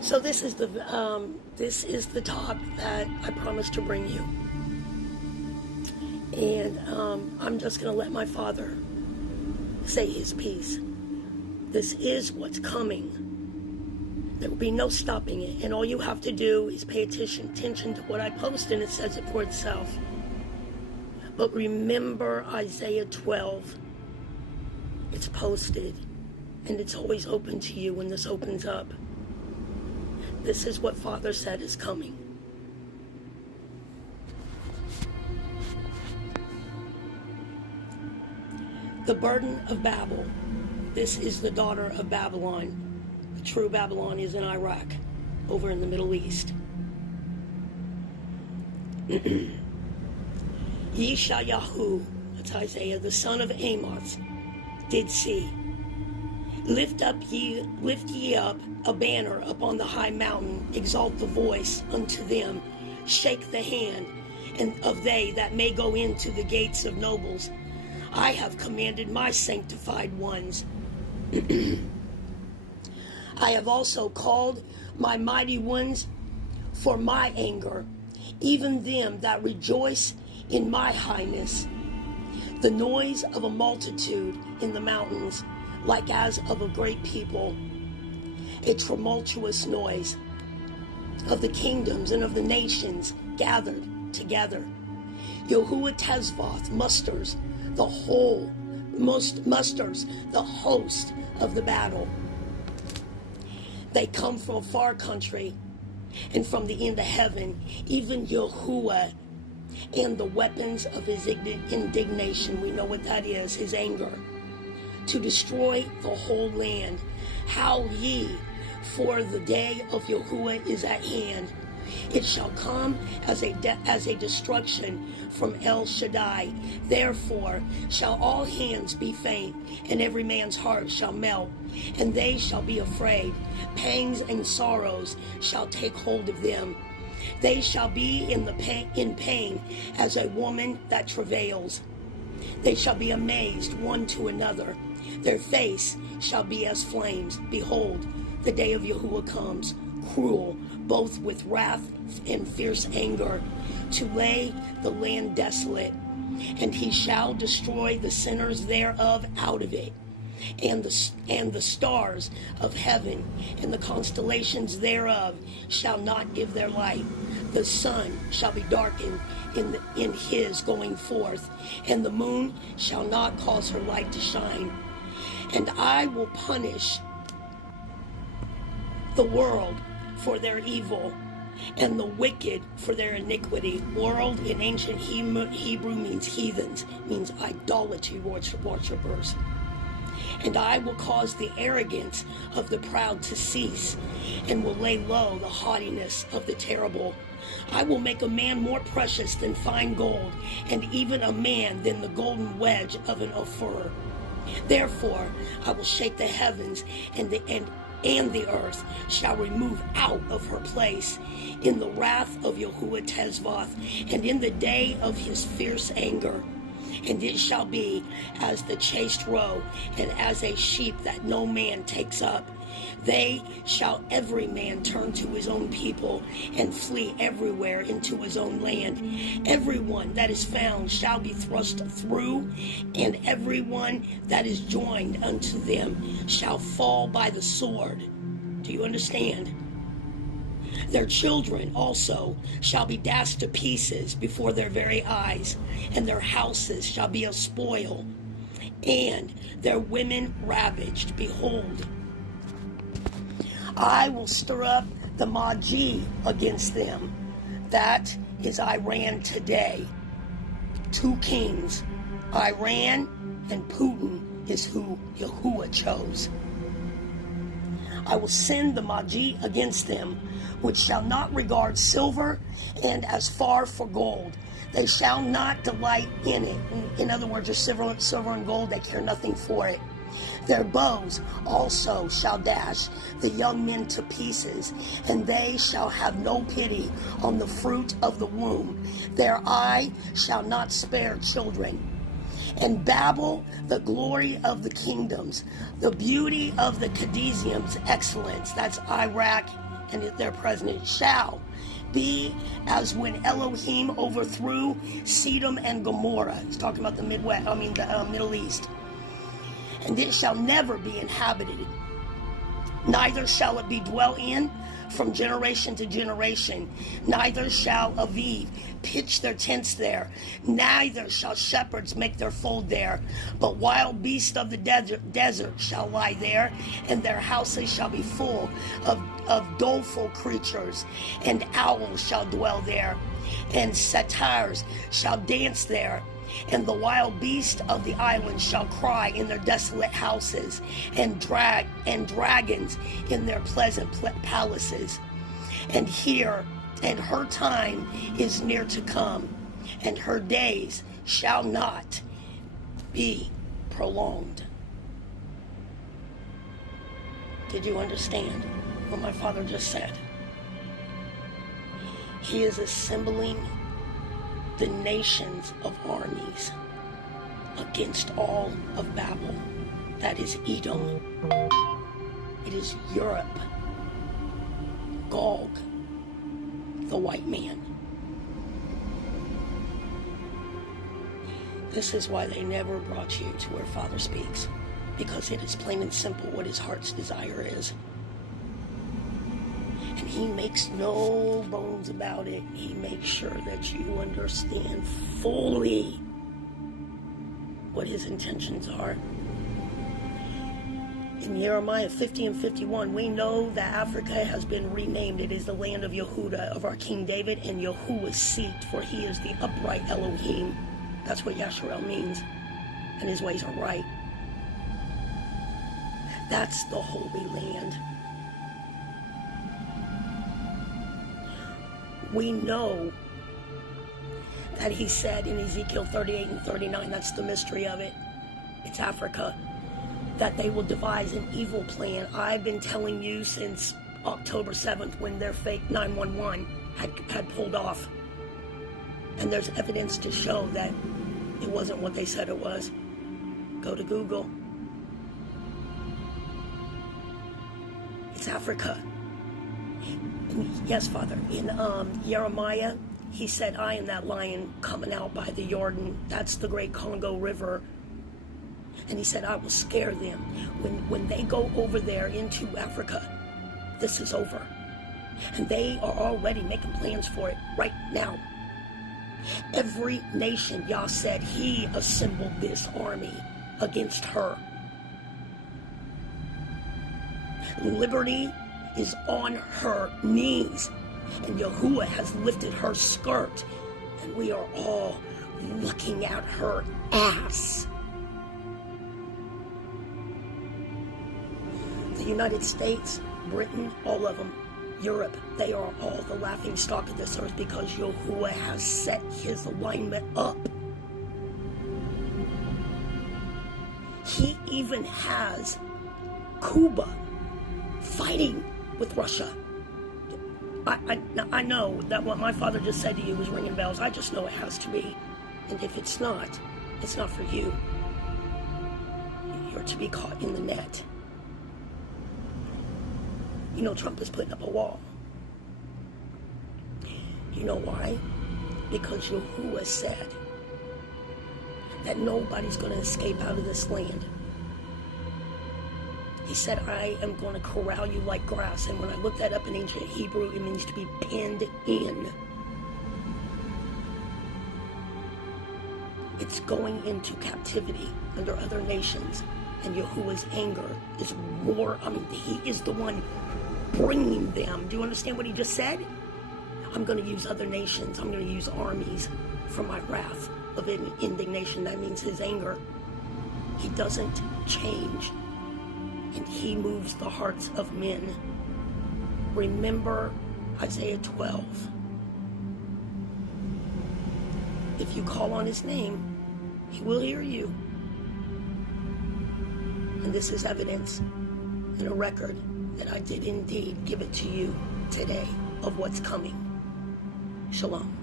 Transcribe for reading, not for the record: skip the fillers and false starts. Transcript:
So this is the talk that I promised to bring you, and I'm just going to let my Father say His piece. This is what's coming. There will be no stopping it, and all you have to do is pay attention to what I post, and it says it for itself. But remember Isaiah 12. It's posted, and it's always open to you when this opens up. This is what Father said is coming. The burden of Babel. This is the daughter of Babylon. The true Babylon is in Iraq, over in the Middle East. Yeshayahu, that's Isaiah, the son of Amos, did see. Lift ye up a banner upon the high mountain, exalt the voice unto them, shake the hand and of they that may go into the gates of nobles. I have commanded my sanctified ones. I have also called my mighty ones for my anger, even them that rejoice in my highness. The noise of a multitude in the mountains, like as of a great people, a tumultuous noise of the kingdoms and of the nations gathered together. Yahuwah Tezvoth musters the host of the battle. They come from a far country and from the end of heaven, even Yahuwah, and the weapons of his indignation. We know what that is, his anger, to destroy the whole land. Howl ye, for the day of Yahuwah is at hand. It shall come as a destruction from El Shaddai. Therefore shall all hands be faint, and every man's heart shall melt, and they shall be afraid. Pangs and sorrows shall take hold of them. They shall be in pain as a woman that travails. They shall be amazed one to another. Their face shall be as flames. Behold, the day of Yahuwah comes, cruel, both with wrath and fierce anger, to lay the land desolate. And he shall destroy the sinners thereof out of it, and the stars of heaven and the constellations thereof shall not give their light. The sun shall be darkened in his going forth, and the moon shall not cause her light to shine. And I will punish the world for their evil, and the wicked for their iniquity. World in ancient Hebrew means heathens, means idolatry worshippers. And I will cause the arrogance of the proud to cease, and will lay low the haughtiness of the terrible. I will make a man more precious than fine gold, and even a man than the golden wedge of an Ophir. Therefore I will shake the heavens, and the earth shall remove out of her place in the wrath of Yahuwah Tezvoth, and in the day of his fierce anger. And it shall be as the chased roe, and as a sheep that no man takes up. They shall every man turn to his own people, and flee everywhere into his own land. Everyone that is found shall be thrust through, and everyone that is joined unto them shall fall by the sword. Do you understand? Their children also shall be dashed to pieces before their very eyes, and their houses shall be a spoil, and their women ravaged. Behold, I will stir up the Magi against them. That is Iran today. Two kings, Iran and Putin, is who Yahuwah chose. I will send the Magi against them, which shall not regard silver, and as far for gold. They shall not delight in it. In other words, their silver and gold, they care nothing for it. Their bows also shall dash the young men to pieces, and they shall have no pity on the fruit of the womb. Their eye shall not spare children. And Babel, the glory of the kingdoms, the beauty of the Cadesium's excellence, that's Iraq and their president shall be as when Elohim overthrew Sodom and Gomorrah. He's talking about the Middle East. And it shall never be inhabited, neither shall it be dwelt in from generation to generation. Neither shall Aviv pitch their tents there, neither shall shepherds make their fold there. But wild beasts of the desert shall lie there, and their houses shall be full of doleful creatures, and owls shall dwell there, and satyrs shall dance there. And the wild beasts of the islands shall cry in their desolate houses, and dragons in their pleasant palaces. And her time is near to come, and her days shall not be prolonged. Did you understand what my father just said? He is assembling the nations of armies against all of Babel. That is Edom. It is Europe. Gog, the white man. This is why they never brought you to where Father speaks, because it is plain and simple what his heart's desire is. And he makes no bones about it. He makes sure that you understand fully what his intentions are. In Jeremiah 50 and 51, we know that Africa has been renamed. It is the land of Yehuda, of our King David, and Yahuwah's seat, for he is the upright Elohim. That's what Yasharel means. And his ways are right. That's the Holy Land. We know that he said in Ezekiel 38 and 39, that's the mystery of it, it's Africa, that they will devise an evil plan. I've been telling you since October 7th when their fake 911 had pulled off. And there's evidence to show that it wasn't what they said it was. Go to Google. It's Africa. Yes, Father. In Jeremiah, he said, I am that lion coming out by the Jordan. That's the great Congo River. And he said, I will scare them. When they go over there into Africa, this is over. And they are already making plans for it right now. Every nation, Yah said, he assembled this army against her. Liberty is on her knees, and Yahuwah has lifted her skirt, and we are all looking at her ass. The United States, Britain, all of them, Europe, they are all the laughing stock of this earth because Yahuwah has set his alignment up. He even has Cuba fighting with Russia. I know that what my father just said to you was ringing bells. I just know it has to be. And if it's not for you. You're to be caught in the net. You know Trump is putting up a wall. You know why? Because Yahuwah said that nobody's going to escape out of this land. He said, I am going to corral you like grass. And when I looked that up in ancient Hebrew, it means to be penned in. It's going into captivity under other nations. And Yahuwah's anger is more, he is the one bringing them. Do you understand what he just said? I'm going to use other nations. I'm going to use armies for my wrath of indignation. That means his anger. He doesn't change. And he moves the hearts of men. Remember Isaiah 12. If you call on his name, he will hear you. And this is evidence and a record that I did indeed give it to you today of what's coming. Shalom.